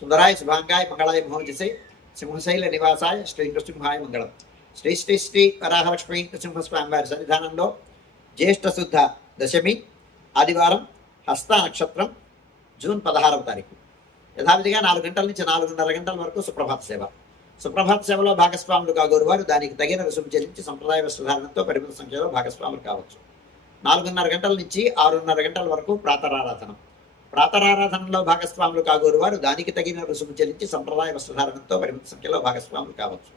సుందరాయ శుభాంగాయ మంగళాయ మహోజసే సింహశైల నివాసాయ శ్రీ నృసింహాయ మంగళం. శ్రీ శ్రీ శ్రీ వరాహలక్ష్మీ నృసింహస్వామి వారి సన్నిధానంలో జ్యేష్ఠ శుద్ధ దశమి ఆదివారం హస్త నక్షత్రం జూన్ 16వ తారీఖు యథావిధిగా 4 గంటల నుంచి 4:30 గంటల వరకు సుప్రభాత సేవ. సుప్రభాత సేవలో భాగస్వాములు కాగోరు వారు దానికి తగిన రుసుము చెల్లించి సంప్రదాయ వస్త్రధారణతో పరిమిత సంఖ్యలో భాగస్వాములు కావచ్చు. 4:30 గంటల నుంచి 6:30 గంటల వరకు ప్రాతరారాధన. ప్రాతరారాధనలో భాగస్వాములు కాగోరు వారు దానికి తగిన రుసుము చెల్లించి సంప్రదాయ వస్త్రధారణతో పరిమిత సంఖ్యలో భాగస్వాములు కావచ్చు.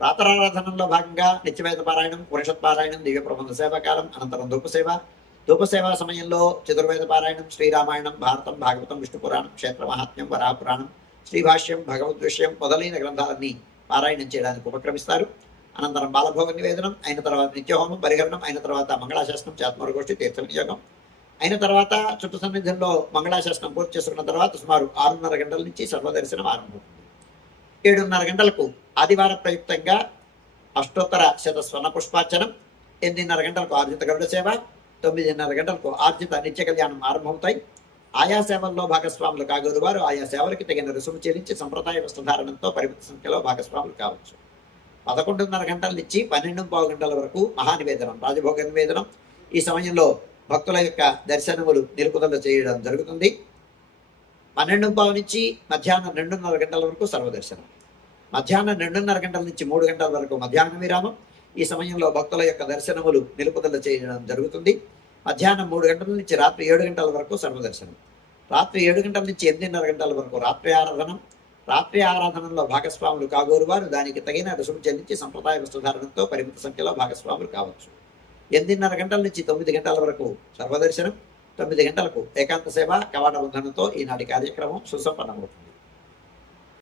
ప్రాతరారాధనలో భాగంగా నిత్యవేద పారాయణం, పురుషత్ పారాయణం, దివ్య ప్రబంధ సేవాకాలం, అనంతరం ధూపసేవ. ధూపసేవా సమయంలో చతుర్వేద పారాయణం, శ్రీరామాయణం, భారతం, భాగవతం, విష్ణు పురాణం, క్షేత్ర మహాత్మ్యం, వరాపురాణం, శ్రీభాష్యం, భగవద్విషయం మొదలైన గ్రంథాలన్నీ పారాయణం చేయడానికి ఉపక్రమిస్తారు. అనంతరం బాలభోగ నివేదనం అయిన తర్వాత నిత్యహోమం, పరిహరణం అయిన తర్వాత మంగళాశాసనం, చాత్మరగోష్ఠి, తీర్థ వినియోగం అయిన తర్వాత చుట్టు సన్నిధిలో మంగళాశాసనం పూర్తి చేసుకున్న తర్వాత సుమారు 6:30 గంటల నుంచి సర్వదర్శనం ఆరంభమవుతుంది. 7:30 గంటలకు ఆదివారం ప్రయుక్తంగా అష్టోత్తర శత స్వర్ణ పుష్పార్చనం, 8:30 గంటలకు ఆర్జిత గరుడ సేవ, 9:30 గంటలకు ఆర్జిత నిత్య కళ్యాణం ఆరంభమవుతాయి. ఆయా సేవల్లో భాగస్వాములు కాగోరు వారు ఆయా సేవలకి తగిన రుసుము చెల్లించి సంప్రదాయ వస్త్రధారణంతో పరిమిత సంఖ్యలో భాగస్వాములు కావచ్చు. 11:30 గంటల నుంచి 12:15 గంటల వరకు మహానివేదనం, రాజభోగ నివేదనం. ఈ సమయంలో భక్తుల యొక్క దర్శనములు నిలుపుదల చేయడం జరుగుతుంది. 12:15 నుంచి మధ్యాహ్నం 2:30 గంటల వరకు సర్వదర్శనం. మధ్యాహ్నం 2:30 గంటల నుంచి 3 గంటల వరకు మధ్యాహ్న విరామం. ఈ సమయంలో భక్తుల యొక్క దర్శనములు నిలుపుదల చేయడం జరుగుతుంది. మధ్యాహ్నం 3 గంటల నుంచి రాత్రి 7 గంటల వరకు సర్వదర్శనం. రాత్రి 7 గంటల నుంచి 8:30 గంటల వరకు రాత్రి ఆరాధనం. రాత్రి ఆరాధనలో భాగస్వాములు కాగోరు వారు దానికి తగిన రుసుము చెల్లించి సంప్రదాయ వస్త్రధారణతో పరిమిత సంఖ్యలో భాగస్వాములు కావచ్చు. 8:30 గంటల నుంచి 9 గంటల వరకు సర్వదర్శనం. 9 గంటలకు ఏకాంత సేవ కవాట బంధనంతో ఈనాటి కార్యక్రమం సుసంపన్నమవుతుంది.